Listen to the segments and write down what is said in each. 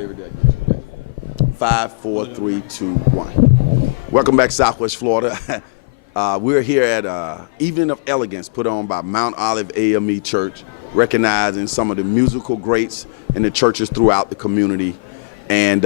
Every day. 5, 4, 3, 2, 1. Welcome back, Southwest Florida. We're here at Evening of Elegance, put on by Mount Olive A.M.E. Church, recognizing some of the musical greats in the churches throughout the community. And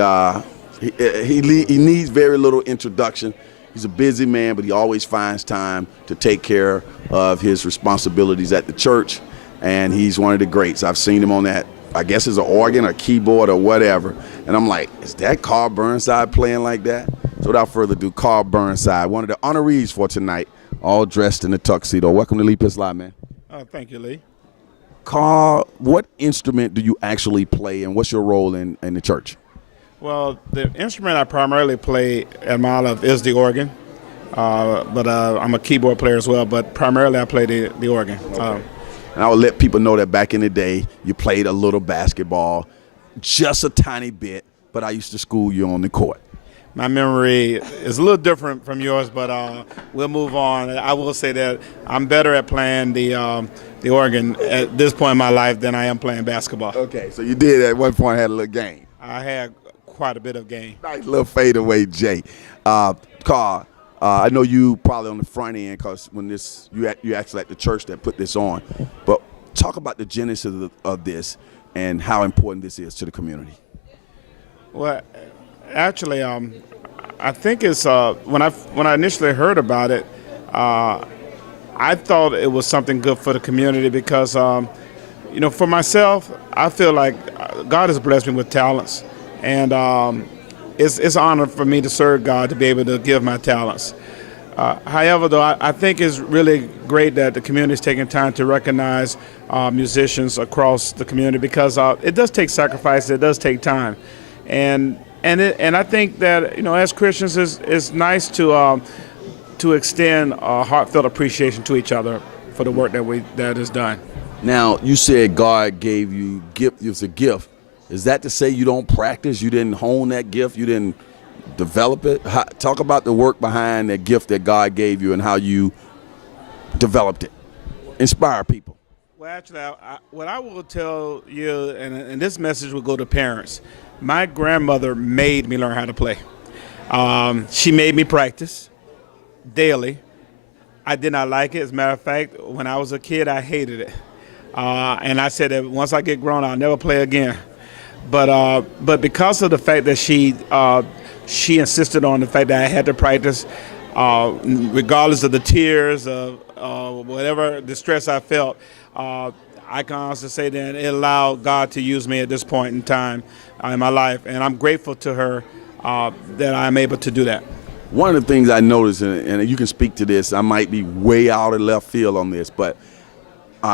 he needs very little introduction. He's a busy man, but he always finds time to take care of his responsibilities at the church. And he's one of the greats. I've seen him on that, I guess it's an organ or keyboard or whatever. And I'm like, is that Carl Burnside playing like that? So without further ado, Carl Burnside, one of the honorees for tonight, all dressed in a tuxedo. Welcome to Lee Pitts Live, man. Thank you, Lee. Carl, what instrument do you actually play, and what's your role in the church? Well, the instrument I primarily play at my Olive is the organ, but I'm a keyboard player as well, but primarily I play the organ. Okay. And I would let people know that back in the day, you played a little basketball, just a tiny bit, but I used to school you on the court. My memory is a little different from yours, but we'll move on. I will say that I'm better at playing the organ at this point in my life than I am playing basketball. Okay, so you did at one point had a little game. I had quite a bit of game. Nice little fadeaway J. Carl, I know you probably on the front end because when you actually at the church that put this on, but talk about the genesis of this and how important this is to the community. Well, actually, I think it's when I initially heard about it, I thought it was something good for the community because, for myself, I feel like God has blessed me with talents, and it's an honor for me to serve God, to be able to give my talents. However, though, I think it's really great that the community is taking time to recognize musicians across the community because it does take sacrifice, it does take time, and I think that as Christians, it's nice to extend a heartfelt appreciation to each other for the work that is done. Now, you said God gave you gift. It was a gift. Is that to say you don't practice? You didn't hone that gift? You didn't develop it? Talk about the work behind that gift that God gave you and how you developed it. Inspire people. Well, actually, what I will tell you, and this message will go to parents, my grandmother made me learn how to play. She made me practice daily. I did not like it. As a matter of fact, when I was a kid, I hated it. And I said that once I get grown, I'll never play again. But because of the fact that she insisted on the fact that I had to practice, regardless of the tears of whatever distress I felt, I can honestly say that it allowed God to use me at this point in time in my life, and I'm grateful to her that I'm able to do that. One of the things I noticed, and you can speak to this, I might be way out of left field on this, but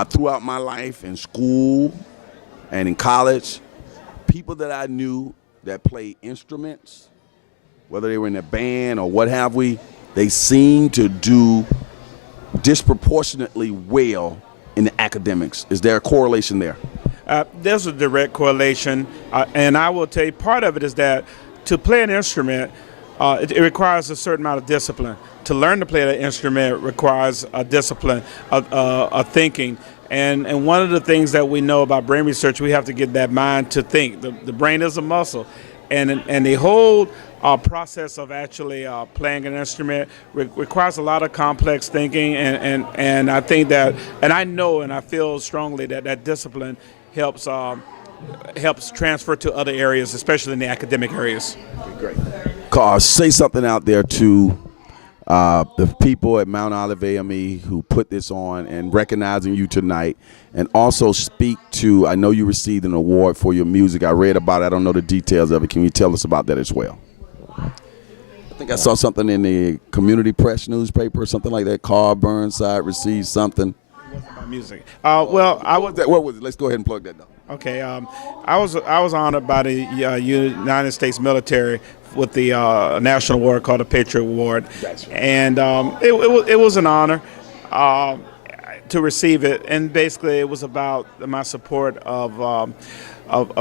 throughout my life in school and in college, people that I knew that played instruments, whether they were in a band or what have we, they seemed to do disproportionately well in the academics. Is there a correlation there? There's a direct correlation, and I will tell you part of it is that to play an instrument, it requires a certain amount of discipline. To learn to play the instrument requires a discipline, a thinking. And one of the things that we know about brain research, we have to get that mind to think. The brain is a muscle. And the whole process of actually playing an instrument requires a lot of complex thinking. And I think that, and I know and I feel strongly that discipline helps transfer to other areas, especially in the academic areas. Great. Carl, say something out there to the people at Mount Olive A.M.E. who put this on and recognizing you tonight, and also speak to, I know you received an award for your music. I read about it. I don't know the details of it. Can you tell us about that as well? I think I saw something in the Community Press newspaper or something like that. Carl Burnside received something. It wasn't about music. Well, what was it? Let's go ahead and plug that down. Okay, I was honored by the United States military with the national award called the Patriot Ward, and it was an honor to receive it. And basically, it was about my support of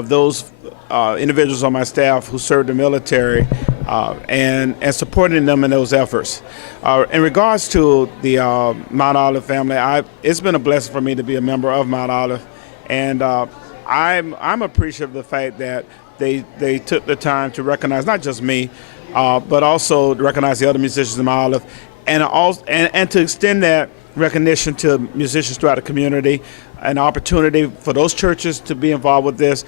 those individuals on my staff who served the military, and supporting them in those efforts. In regards to the Mount Olive family, it's been a blessing for me to be a member of Mount Olive, and I'm appreciative of the fact that they took the time to recognize not just me, but also to recognize the other musicians in Mount Olive, and to extend that recognition to musicians throughout the community, an opportunity for those churches to be involved with this.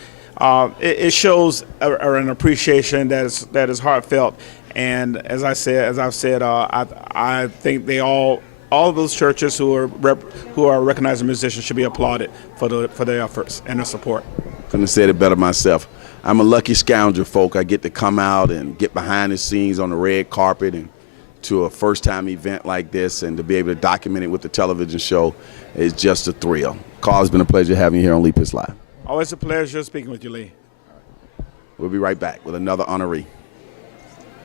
It shows an appreciation that is heartfelt, and as I've said, I think all of those churches who are recognizing musicians should be applauded for their efforts and their support. Couldn't have said it better myself. I'm a lucky scoundrel, folk. I get to come out and get behind the scenes on the red carpet and to a first-time event like this, and to be able to document it with the television show is just a thrill. Carl, it's been a pleasure having you here on Leap Is Live. Always a pleasure speaking with you, Lee. We'll be right back with another honoree.